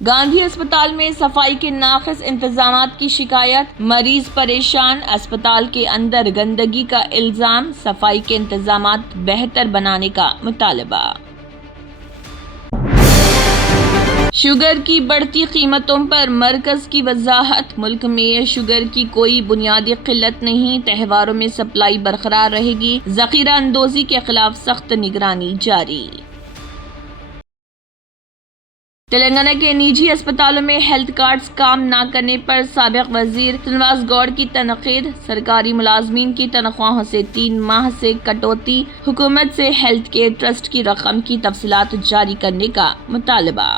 گاندھی اسپتال میں صفائی کے ناقص انتظامات کی شکایت، مریض پریشان، اسپتال کے اندر گندگی کا الزام، صفائی کے انتظامات بہتر بنانے کا مطالبہ۔ شوگر کی بڑھتی قیمتوں پر مرکز کی وضاحت، ملک میں شوگر کی کوئی بنیادی قلت نہیں، تہواروں میں سپلائی برقرار رہے گی، ذخیرہ اندوزی کے خلاف سخت نگرانی جاری۔ تلنگانہ کے نجی اسپتالوں میں ہیلتھ کارڈز کام نہ کرنے پر سابق وزیر سرینواس گوڑ کی تنقید، سرکاری ملازمین کی تنخواہوں سے 3 ماہ سے کٹوتی، حکومت سے ہیلتھ کیئر ٹرسٹ کی رقم کی تفصیلات جاری کرنے کا مطالبہ۔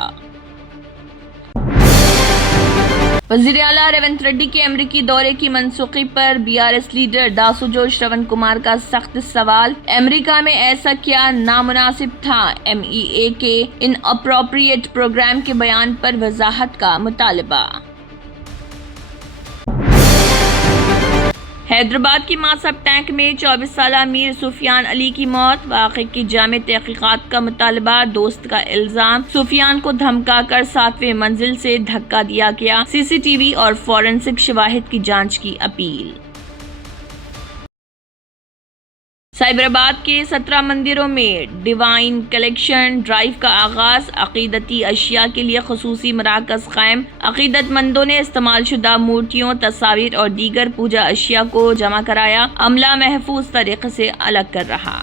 وزیر اعلیٰ ریونت ریڈی کے امریکی دورے کی منسوخی پر BRS لیڈر داسوجو شرون کمار کا سخت سوال، امریکہ میں ایسا کیا نامناسب تھا؟ MEA کے ان اپروپریٹ پروگرام کے بیان پر وضاحت کا مطالبہ۔ حیدرآباد کی ماسب ٹینک میں 24 سالہ میر سفیان علی کی موت، واقعے کی جامع تحقیقات کا مطالبہ، دوست کا الزام، سفیان کو دھمکا کر 7ویں منزل سے دھکا دیا گیا، CCTV اور فورنسک شواہد کی جانچ کی اپیل۔ سائبرآباد کے 17 مندروں میں ڈیوائن کلیکشن ڈرائیو کا آغاز، عقیدتی اشیاء کے لیے خصوصی مراکز قائم، عقیدت مندوں نے استعمال شدہ مورتیوں، تصاویر اور دیگر پوجا اشیاء کو جمع کرایا، عملہ محفوظ طریقے سے الگ کر رہا۔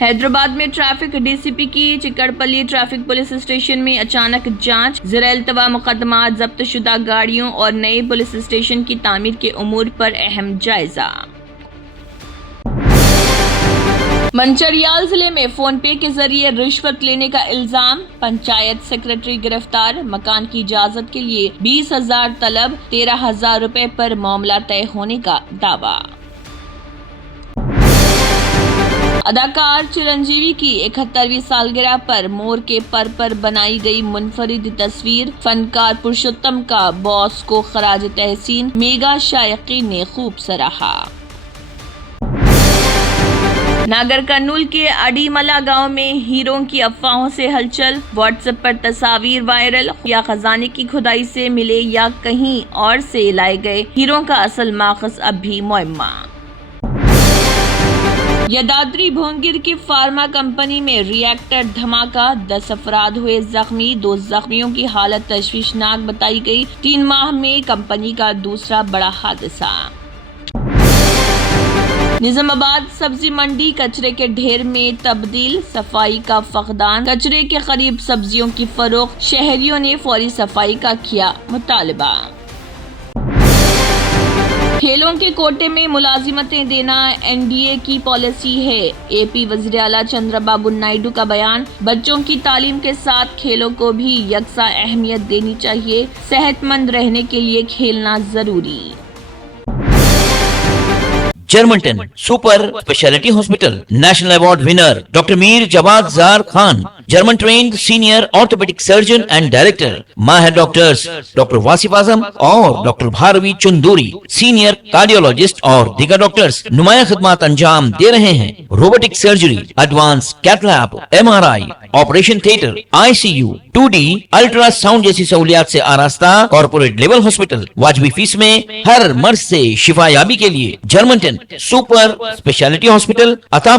حیدرآباد میں ٹریفک DCP کی چکڑپلی ٹریفک پولیس اسٹیشن میں اچانک جانچ، زیر التوا مقدمات، ضبط شدہ گاڑیوں اور نئے پولیس اسٹیشن کی تعمیر کے امور پر اہم جائزہ۔ منچریال ضلع میں فون پے کے ذریعے رشوت لینے کا الزام، پنچایت سیکرٹری گرفتار، مکان کی اجازت کے لیے 20,000 طلب، 13,000 روپے پر معاملہ طے ہونے کا دعویٰ۔ اداکار چرنجیوی کی 71ویں سالگرہ پر مور کے پر بنائی گئی منفرد تصویر، فنکار پرشوتم کا باس کو خراج تحسین، میگا شائقین نے خوب سراہا۔ ناگر کرنول کے اڈیملہ گاؤں میں ہیروں کی افواہوں سے ہلچل، واٹس ایپ پر تصاویر وائرل، یا خزانے کی کھدائی سے ملے یا کہیں اور سے لائے گئے ہیروں کا اصل ماخذ اب بھی معمہ۔ یدادری بھونگیر کی فارما کمپنی میں ری ایکٹر دھماکہ، 10 افراد ہوئے زخمی، 2 زخمیوں کی حالت تشویشناک بتائی گئی، 3 ماہ میں کمپنی کا دوسرا بڑا حادثہ۔ نظام آباد سبزی منڈی کچرے کے ڈھیر میں تبدیل، صفائی کا فقدان، کچرے کے قریب سبزیوں کی فروخت، شہریوں نے فوری صفائی کا کیا مطالبہ۔ کھیلوں کے کوٹے میں ملازمتیں دینا NDA کی پالیسی ہے، AP وزیر اعلیٰ چندرا بابو نائیڈو کا بیان، بچوں کی تعلیم کے ساتھ کھیلوں کو بھی یکساں اہمیت دینی چاہیے، صحت مند رہنے کے لیے کھیلنا ضروری۔ جرمنٹن super speciality hospital national award winner doctor Mir Jawad Zar Khan, German trained senior orthopaedic surgeon and director, ماہر ڈاکٹرز ڈاکٹر واصف اعظم اور doctor Bharavi Chandori, senior cardiologist اور دیگر ڈاکٹرز نمایاں خدمات انجام دے رہے ہیں۔ Robotic surgery, advance cath lab, MRI، operation theatre, ICU، 2D ultrasound جیسی سہولیات سے آراستہ کارپوریٹ لیول ہاسپٹل، واجبی فیس میں ہر مرض سے شفا یابی کے لیے جرمنٹن سپر اسپیشلٹی ہاسپٹل عطا